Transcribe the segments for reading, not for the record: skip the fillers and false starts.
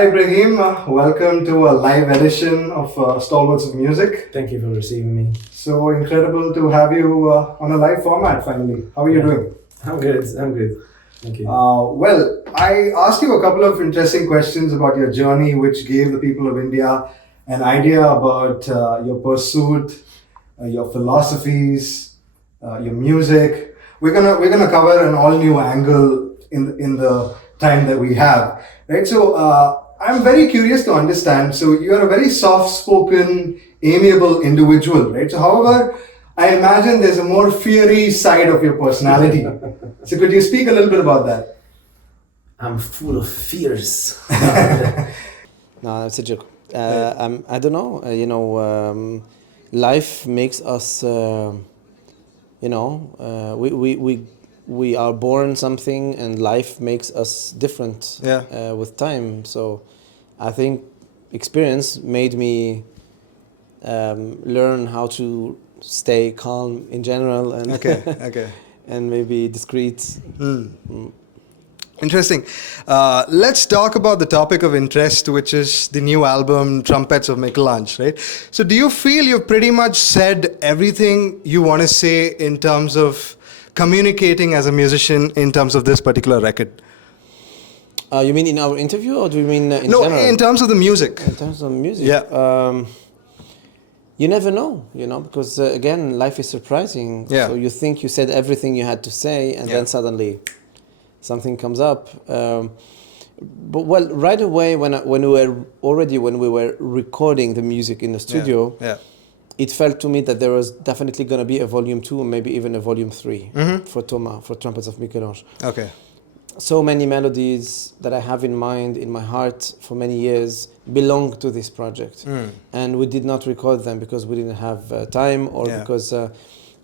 Hi Ibrahim, welcome to a live edition of Stalwarts of Music. Thank you for receiving me. So incredible to have you on a live format finally. How are you doing? I'm good. Thank you. Well, I asked you a couple of interesting questions about your journey, which gave the people of India an idea about your pursuit, your philosophies, your music. We're gonna cover an all new angle in the time that we have, right? So I'm very curious to understand. So you are a very soft-spoken, amiable individual, right? So, however, I imagine there's a more fiery side of your personality. So could you speak a little bit about that? I'm full of fears. No, that's a joke. I don't know. Life makes us. We are born something, and life makes us different. With time. So, I think experience made me learn how to stay calm in general and and maybe discreet. Interesting. Let's talk about the topic of interest, which is the new album, Trumpets of Michelangelo, right? So do you feel you've pretty much said everything you want to say in terms of communicating as a musician in terms of this particular record? You mean in our interview, or do you mean in No, general? in terms of the music. In terms of music? Yeah. You never know, because again, life is surprising. Yeah. So you think you said everything you had to say, and then suddenly something comes up. But right away when we were recording the music in the studio, it felt to me that there was definitely going to be a volume 2 or maybe even a volume 3 for Trumpets of Michelangelo. Okay. So many melodies that I have in mind, in my heart for many years, belong to this project. And we did not record them because we didn't have time, or because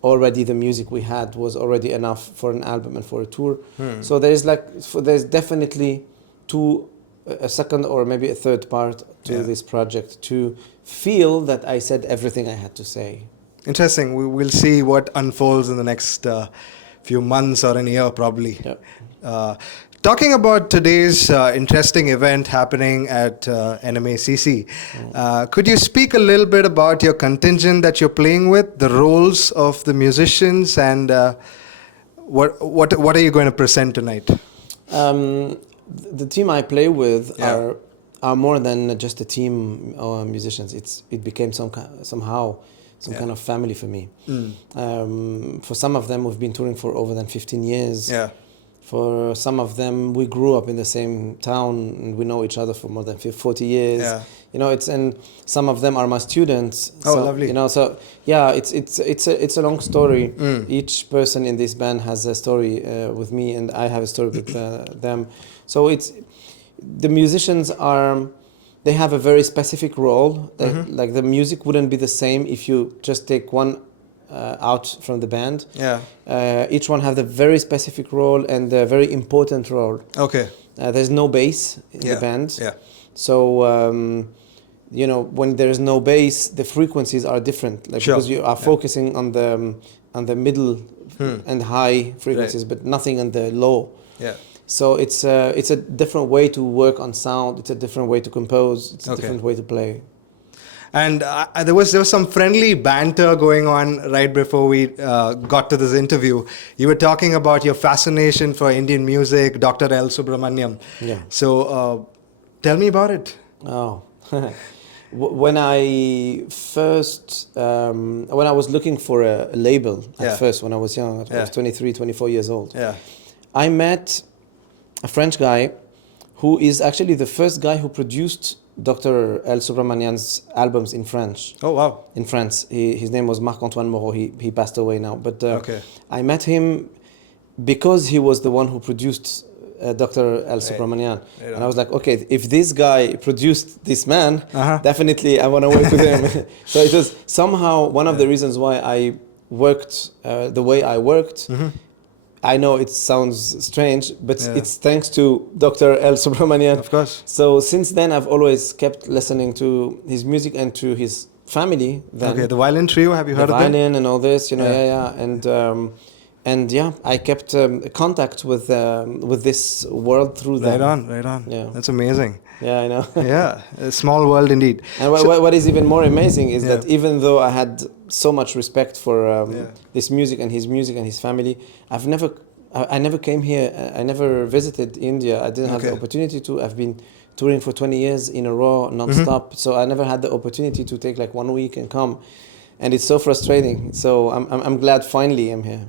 already the music we had was already enough for an album and for a tour. So there's definitely a second or maybe a third part to this project to feel that I said everything I had to say. Interesting. We will see what unfolds in the next few months or a year probably. Talking about today's interesting event happening at NMACC, could you speak a little bit about your contingent that you're playing with, the roles of the musicians, and what are you going to present tonight? The team I play with are more than just a team of musicians. It became somehow some kind of family for me. For some of them, we've been touring for over than 15 years. For some of them, we grew up in the same town and we know each other for more than 40 years. And some of them are my students. Lovely. It's a long story. Each person in this band has a story with me, and I have a story with them. So the musicians they have a very specific role. Like the music wouldn't be the same if you just take one out from the band. Each one have a very specific role and a very important role. Okay. There's no bass in the band. So when there's no bass, the frequencies are different. Because you are focusing on the middle and high frequencies, but nothing on the low. So it's a different way to work on sound. It's a different way to compose. It's a different way to play. And there was some friendly banter going on right before we got to this interview. You were talking about your fascination for Indian music, Dr. L. Subramaniam. So tell me about it. When I was looking for a label at first, when I was young, I was 23, 24 years old. I met a French guy who is actually the first guy who produced Dr. L. Subramanian's albums in French. Oh, wow. In France. His name was Marc-Antoine Moreau. He passed away now. But I met him because he was the one who produced Dr. L. Subramanian. And I was like, okay, if this guy produced this man, definitely I want to work with him. So it was somehow one of the reasons why I worked the way I worked. I know it sounds strange, but it's thanks to Dr. L. Subramanian. Of course. So since then, I've always kept listening to his music and to his family. Then. Okay, the violin trio, have you heard of them? The violin and all this, And and yeah, I kept contact with this world through them. Right on. Yeah. That's amazing. Yeah, I know. Yeah, a small world indeed. And what is even more amazing is that even though I had so much respect for this music and his family, I never came here. I never visited India. I didn't have the opportunity to. I've been touring for 20 years in a row, non-stop. So I never had the opportunity to take like 1 week and come, and it's so frustrating. So I'm glad finally I'm here.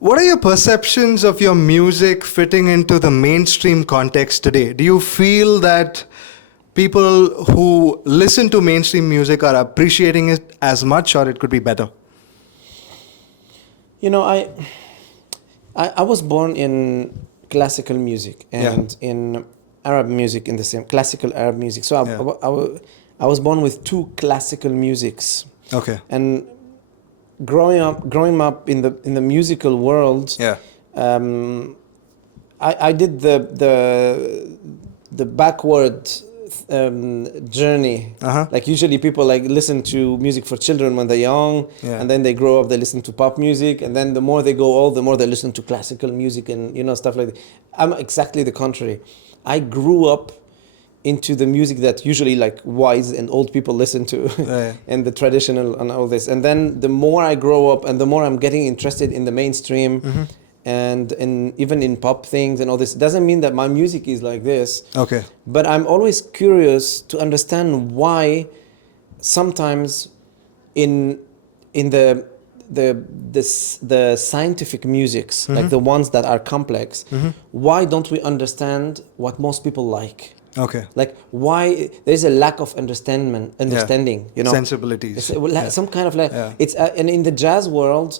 What are your perceptions of your music fitting into the mainstream context today? Do you feel that people who listen to mainstream music are appreciating it as much, or it could be better? You know, I was born in classical music and in Arab music, in the same classical Arab music. So I was born with two classical musics. Okay. And growing up in the musical world, I did the backward journey. Like usually people like listen to music for children when they're young, and then they grow up, they listen to pop music, and then the more they go old, the more they listen to classical music and stuff like that. I'm exactly the contrary. I grew up into the music that usually like wise and old people listen to, and the traditional and all this. And then the more I grow up and the more I'm getting interested in the mainstream and even in pop things and all this, doesn't mean that my music is like this. Okay. But I'm always curious to understand why sometimes in the scientific musics, like the ones that are complex, why don't we understand what most people like? Okay. Like why there's a lack of understanding, sensibilities. Some kind of like it's and in the jazz world,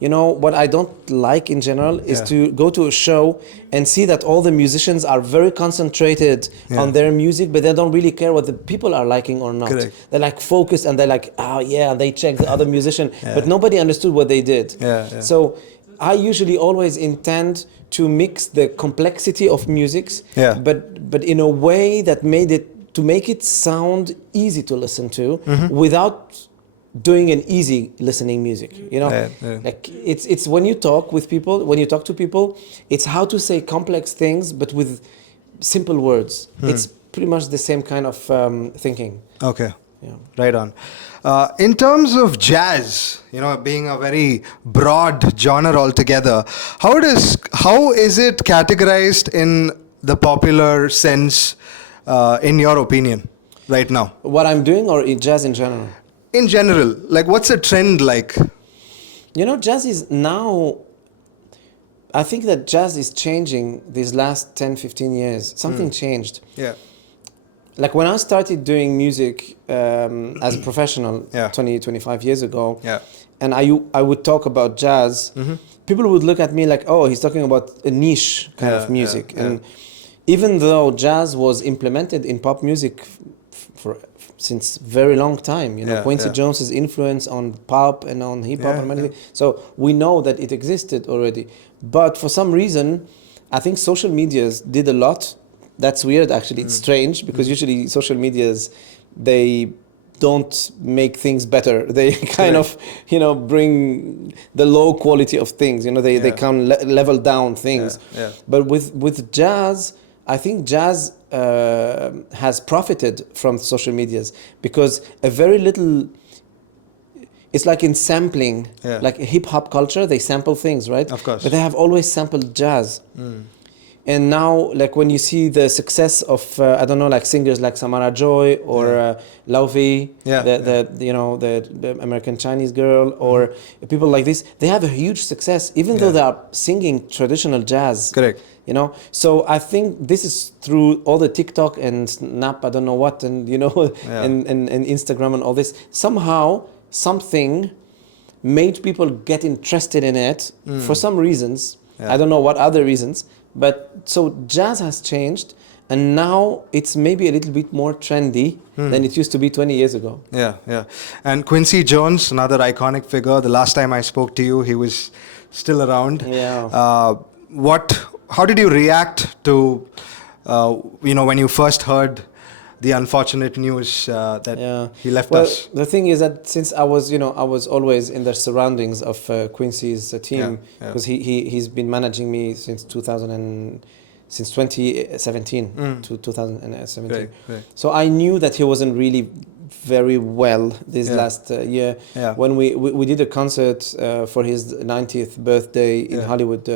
what I don't like in general is to go to a show and see that all the musicians are very concentrated on their music, but they don't really care what the people are liking or not. Correct. They're like focused and they're like, they check the other musician, but nobody understood what they did. So I usually always intend to mix the complexity of musics, but in a way that make it sound easy to listen to without doing an easy listening music. Like it's when you talk to people, it's how to say complex things but with simple words. It's pretty much the same kind of thinking. Okay. Yeah. Right on. In terms of jazz, being a very broad genre altogether, how is it categorized in the popular sense, in your opinion, right now? What I'm doing, or in jazz in general? In general, like what's the trend like? Jazz is now. I think that jazz is changing these last 10, 15 years. Something changed. Yeah. Like when I started doing music as a professional 20, 25 years ago, and I would talk about jazz, people would look at me like, oh, he's talking about a niche kind of music. And even though jazz was implemented in pop music since very long time, Quincy Jones' influence on pop and on hip hop and many things. So we know that it existed already. But for some reason, I think social medias did a lot. That's weird, actually. It's strange because usually social medias, they don't make things better. They kind of, bring the low quality of things. They can level down things. But with jazz, I think jazz has profited from social medias because a very little. It's like in sampling, like hip hop culture. They sample things, right? Of course. But they have always sampled jazz. And now, like when you see the success of like singers like Samara Joy or Lauvi, the American Chinese girl, or people like this, they have a huge success, even though they are singing traditional jazz. Correct. So I think this is through all the TikTok and Snap, I don't know what, and and Instagram and all this. Somehow, something made people get interested in it for some reasons. I don't know what other reasons. But so jazz has changed, and now it's maybe a little bit more trendy than it used to be 20 years ago. Yeah. And Quincy Jones, another iconic figure. The last time I spoke to you, he was still around. Yeah. How did you react to, when you first heard the unfortunate news that he left well, us. The thing is that since I was always in the surroundings of Quincy's team, because he's been managing me since 2017 to 2017. Right. So I knew that he wasn't really very well this last year. When we did a concert for his 90th birthday in Hollywood.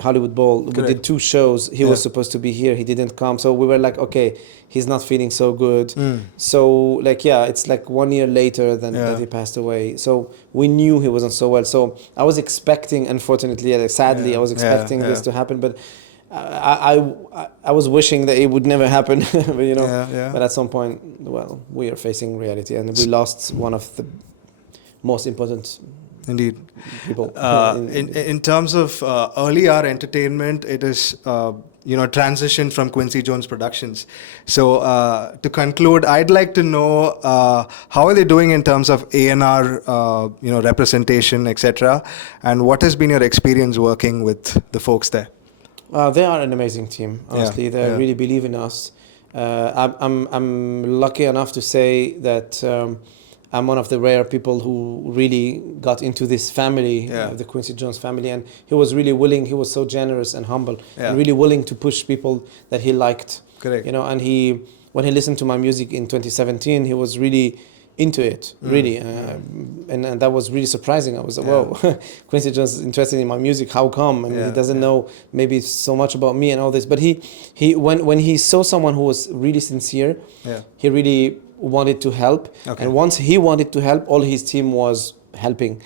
Hollywood Bowl. Correct. We did 2 shows. He was supposed to be here. He didn't come. So we were like, okay, he's not feeling so good. So it's like 1 year later that he passed away. So we knew he wasn't so well. So I was expecting, unfortunately, sadly, I was expecting this to happen. But I was wishing that it would never happen. But at some point, well, we are facing reality, and we lost one of the most important. Indeed. People. In terms of early hour entertainment, it is transition from Quincy Jones Productions. So to conclude, I'd like to know how are they doing in terms of A&R, representation, etc. And what has been your experience working with the folks there? They are an amazing team. Honestly, they really believe in us. I'm lucky enough to say that. I'm one of the rare people who really got into this family, the Quincy Jones family, and he was really willing. He was so generous and humble, and really willing to push people that he liked. Correct. And when he listened to my music in 2017, he was really into it, really, and that was really surprising. I was like, whoa, Quincy Jones is interested in my music. How come? And he doesn't know maybe so much about me and all this. But when he saw someone who was really sincere, he really wanted to help, and once he wanted to help, all his team was helping.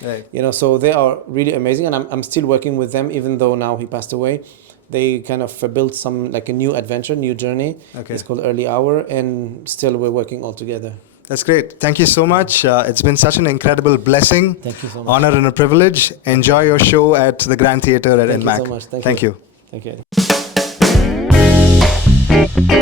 So they are really amazing, and I'm still working with them even though now he passed away. They kind of built some like a new adventure, new journey. It's called Early Hour, and still we're working all together. That's great. Thank you so much. It's been such an incredible blessing, thank you so much. Honor and a privilege. Enjoy your show at the Grand Theatre at NMACC. Thank you so much. Thank you. Thank you. Thank you.